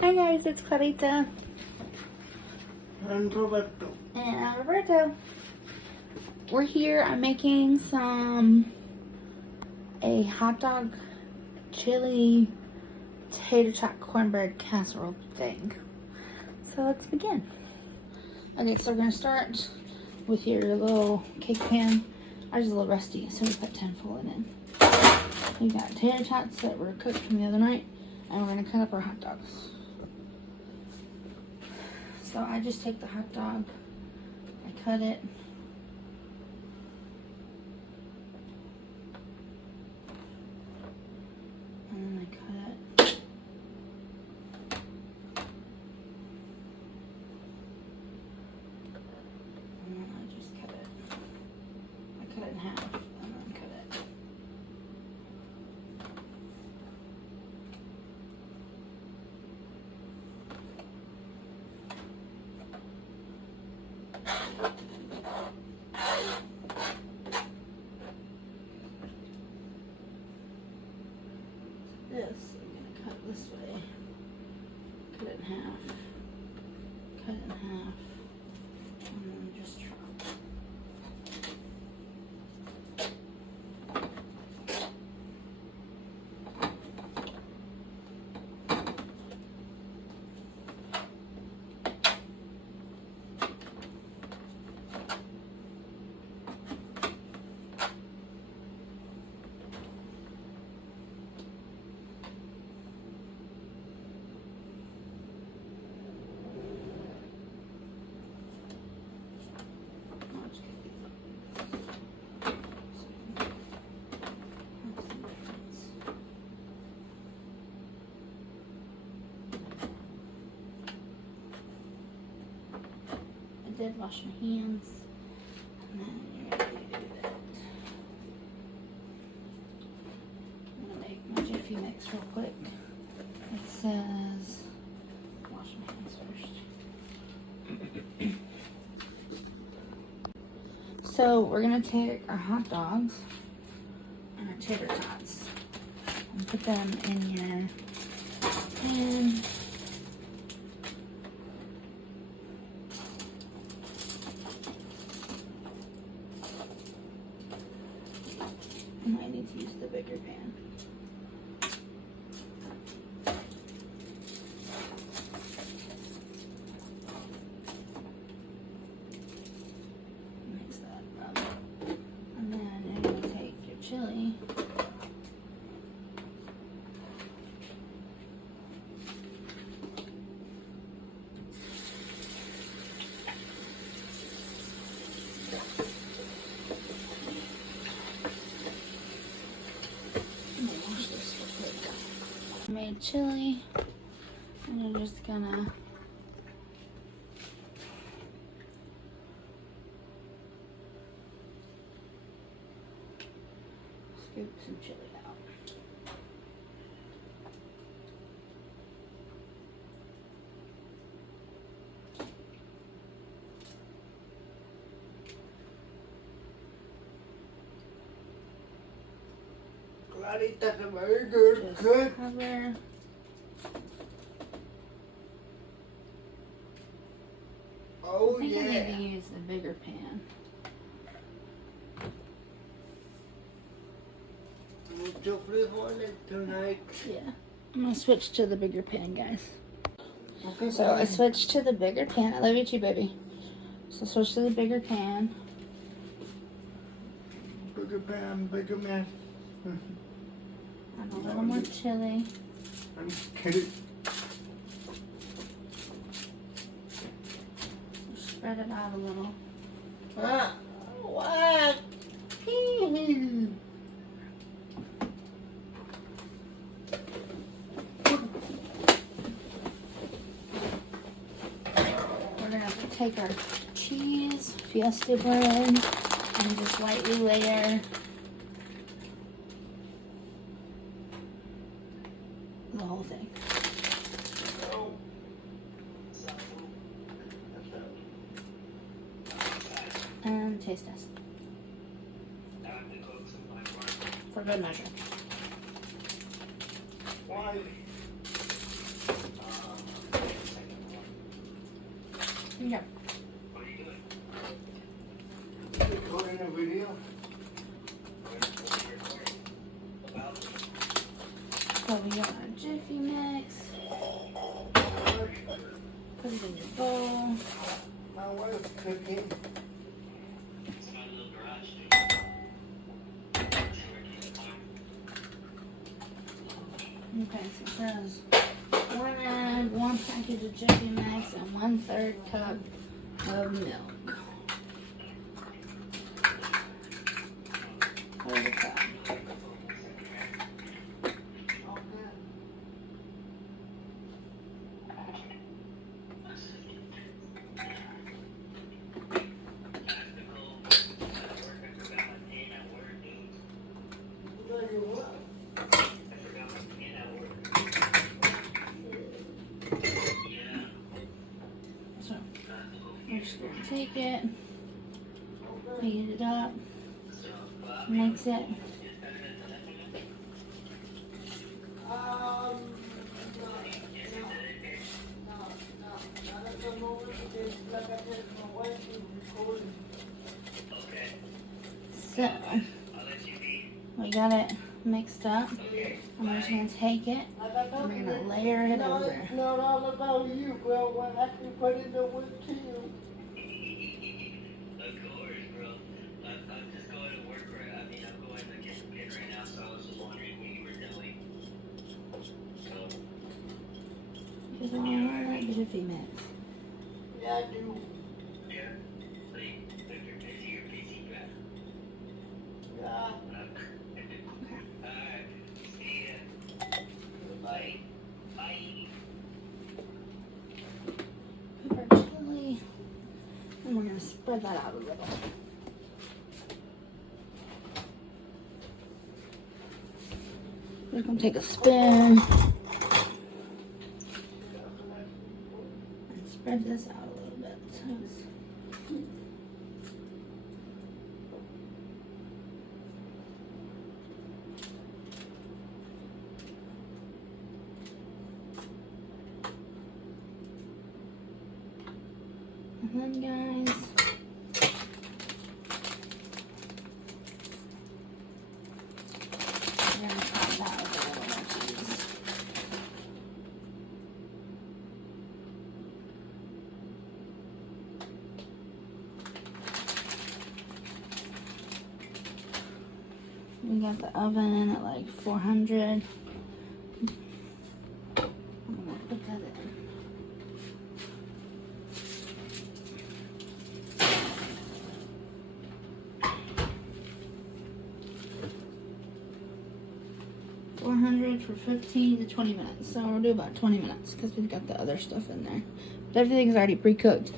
Hi guys, it's Clarrita. And Roberto. And I'm Roberto. We're here. I'm making a hot dog chili tater tot cornbread casserole thing. So let's begin. Okay, so we're gonna start with your little cake pan. I was a little rusty, so we put tinfoil in it. We got tater tots that were cooked from the other night, and we're gonna cut up our hot dogs. So I just take the hot dog, I cut it, and then I cut it, and then I just cut it. I cut it in half, and then cut it. This, I'm going to cut this way, cut it in half, cut it in half, and then just chop. I did wash my hands, and then you're going to do that. I'm going to make my Jiffy mix real quick. It says, wash my hands first. So we're going to take our hot dogs and our tater tots and put them in your pan. I might need to use the bigger pan. Mix that up. And then you're going to take your chili. Made chili, and I'm just gonna scoop some chili out. Clarrita's a very good Just cook. cover. Oh I think I need yeah. to use a bigger pan. Mucho frijoles tonight. Yeah. I'm gonna switch to the bigger pan, guys. Okay, So I switched to the bigger pan. I love you too, baby. So switch to the bigger pan. Bigger pan, bigger man. Add a little more chili. I'm just kidding. Spread it out a little. Ah, what? We're gonna have to take our cheese, fiesta bread, and just lightly layer the whole thing. And taste test. For good measure. Why? So we got our Jiffy mix. Put it in your bowl. My wife's cooking. Okay, so it says 1 egg, 1 package of Jiffy mix, and 1/3 cup of milk. What is that? So, we're just going to take it, heat it up, mix it. So, we got it mixed up. And we're just going to take it and we're going to layer it over. It's not all about you, bro. What I can put in the whipped cream. Of course, bro. I'm just going to work right. I mean, I'm going to get some kid right now, so I was just wondering what you were doing. So, You don't want that Jiffy mix. Yeah, I do. yeah. So if you're busy, you're busy, bro. Yeah. Okay. Alright. See ya. Bye. Bye. Put our chili. And we're going to spread that out a little. We're going to take a spoon and spread this out a little bit. So it's and then, guys, we're going to top that with a little more cheese. We got the oven at like 400. I'm going to put that in. For 15 to 20 minutes. So we'll do about 20 minutes because we've got the other stuff in there. But everything's already pre-cooked.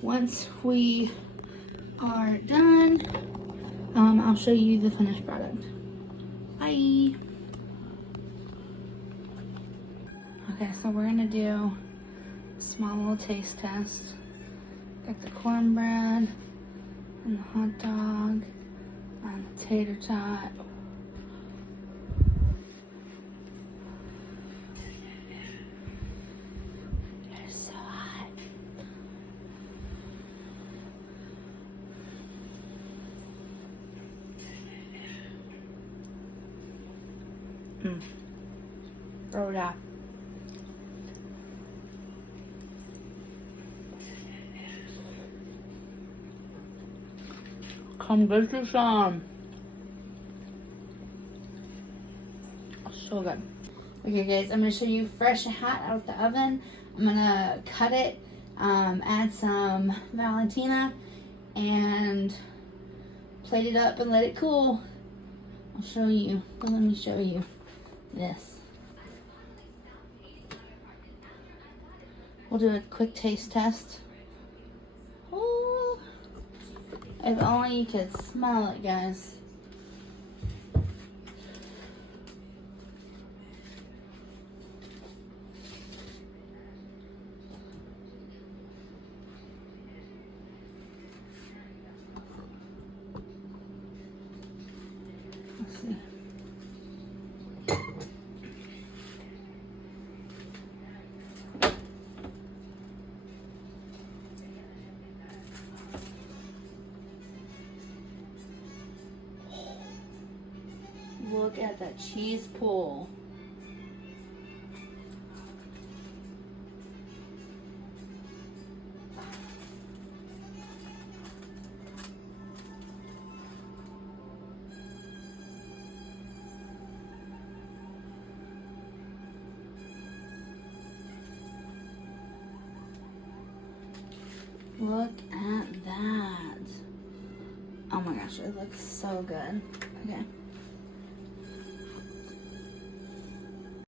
Once we are done, I'll show you the finished product. Bye. Okay, so we're gonna do a small little taste test. Got the cornbread and the hot dog and the tater tot. They're so hot. Throw it out. Come get you some. So good. Okay guys, I'm going to show you fresh hot out of the oven. I'm going to cut it, add some Valentina, and plate it up and let it cool. I'll show you. But let me show you this. We'll do a quick taste test. Ooh. If only you could smell it, guys. Let's see. Look at that cheese pull. Look at that. Oh my gosh, it looks so good. Okay.